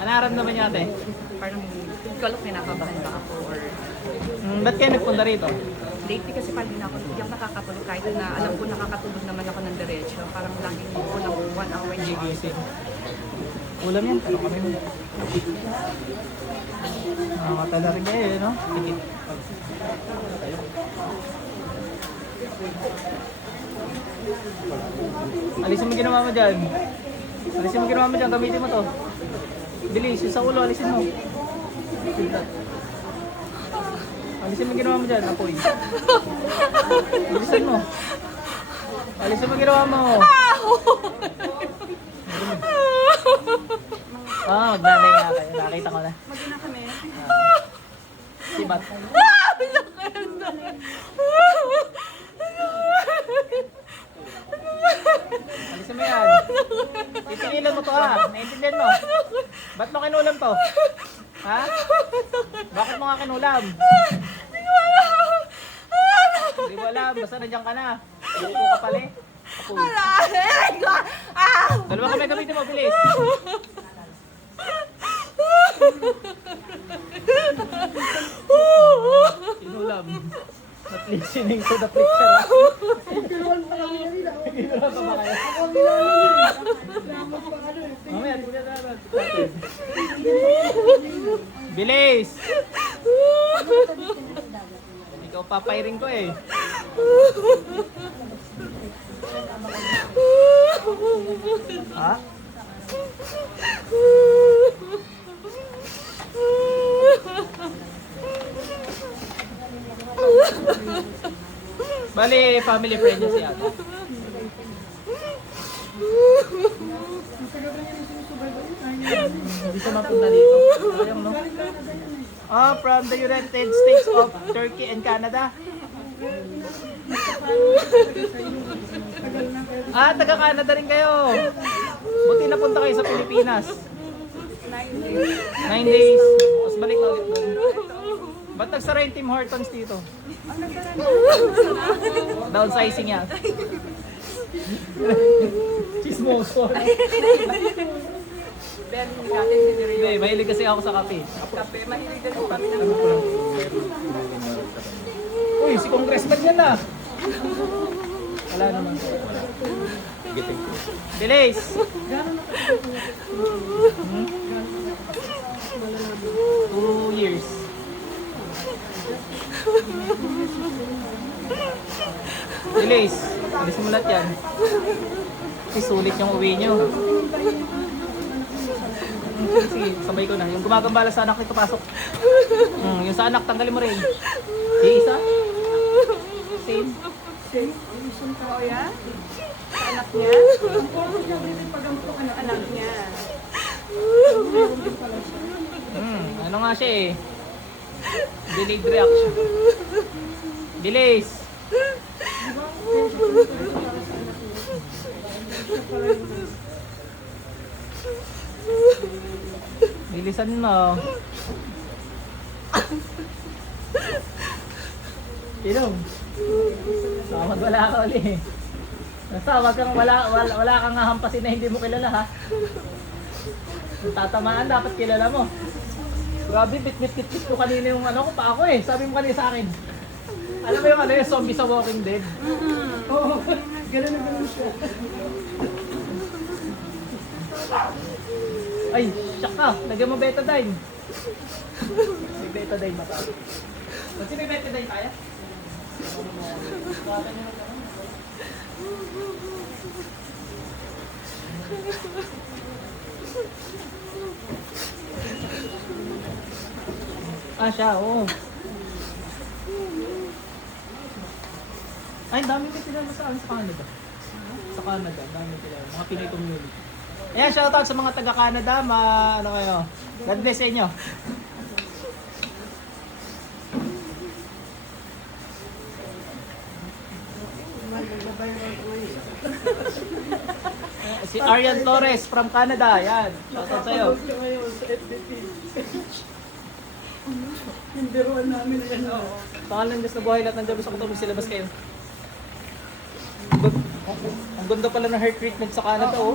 Ano naramdaman niyo ate? Parang hindi ko alam kinakabahan ba ako or Ba't kayo nagpunta rito? lately kasi parang hindi ako nakakatulog kahit na alam ko nakakatulog naman ako ng diretso. Parang laging kulang 1 hour Gigising. Ulam yan, pero kami mo. Nakakatala rin kayo, no? Tikit. Alisin mo ginawa mo dyan. Alisin mo ginawa mo dyan, gamitin mo to. Bilis, yung sa ulo, alisin mo. Alisin mo ginawa mo dyan, apoy. Alisin mo. Alisin mo ginawa mo. Magnanay nga kayo. Nakita ko na. Mag-ina kami. Sibat. Alisin mo yan. Titigilan mo to ha. Naintindihan mo. Ba't mo kinulam to? Ha? Bakit mo nga kinulam? Hindi mo alam. Basta nandiyan ka na. Buko ka pala eh. Apoy. Dalawa kami gamitin mo. Bilis. Kinulam. Not listening to the preacher. Kinulam pa ba kayo? Mamaya, di ko na dapat. Bilis! Ikaw papairing ko eh. Ha? Bali, family friend niya si ate. Hindi siya mapunta dito. Sayang, no? From the United States of Turkey and Canada. Taga-Canada rin kayo. Buti napunta kayo sa Pilipinas. 9 days. Tapos balik na ulit doon. Ba't nagsara yung Tim Hortons dito? Downsizing yan. Chismoso. Hindi, mahilig kasi ako sa kape. Kape, mahilig din po kami ng Uy, si Congressman yan na. Wala naman. Bilis! 2 years. Bilis! Bilis mo lahat yan. Kasi sulit yung uwi nyo. Sige, sabay ko na. Yung gumagambala sa anak nito, pasok. Yung sa anak, tanggalin mo rin. Yung isa? Same. Isang tao yan? Sa anak niya? Anak niya. Ano nga siya eh? Delayed reaction. Bilis! Bilisan mo. Ilong. Tawag wala ka ulit. Tawag kang wala kang hampasin na hindi mo kilala ha. Tatamaan dapat kilala mo. Grabe, bit ko kanina yung ano ko pa ako eh. Sabi mo kanina sa akin. Alam mo yung ano yung zombie sa Walking Dead? Oo, gano'n na gano'n siya. Ay, shock ka. Lagyan mo betadine. May betadine ba tayo? Kasi may betadine tayo? Siya, oo. Ay, dami ko sila sa Canada. Sa Canada, dami sila. Mga Pinoy community. Ayan, shoutout sa mga taga-Canada. Ano kayo? God bless sa inyo. Si Arian Torres from Canada. Yan. Shoutout sa'yo. Yung biruan namin na yan. Pangalan Diyos na buhay lahat ng Diyos sa katulog silabas kayo. Ang ganda pala ng hair treatment sa Canada, oh.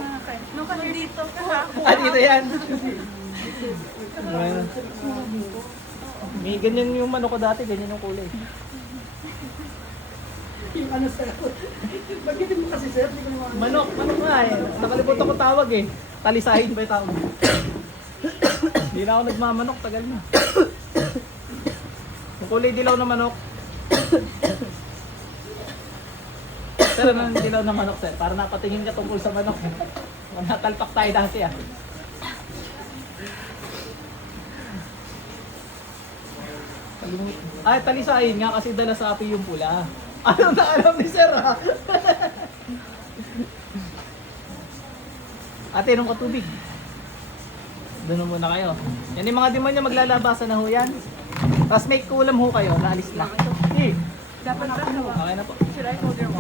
Nung kami dito, Dito yan. May ganyan yung manok ko dati, ganyan yung kulay. Yung ano sir. Bakit mo kasi sir? Hindi ko naman. Manok nga eh. Nakalimutan ko tawag eh. Talisahin ba yung tawag? Hindi na ako nagmamanok, tagal na. Yung kulay dilaw na manok. Sir, ano yung dilaw na manok sir? Para napatingin ka tungkol sa manok. Natalpak tayo dati ah. Ay, talisahin nga kasi dala sa api yung pula. Ano na alam ni sir ah? Ate, nung katubig. Doon muna kayo. Yan yung mga demonyo maglalabasan na ho yan. Tapos may kulam ho kayo, naalis na. Eh, Dapat na okay na po. Should I hold your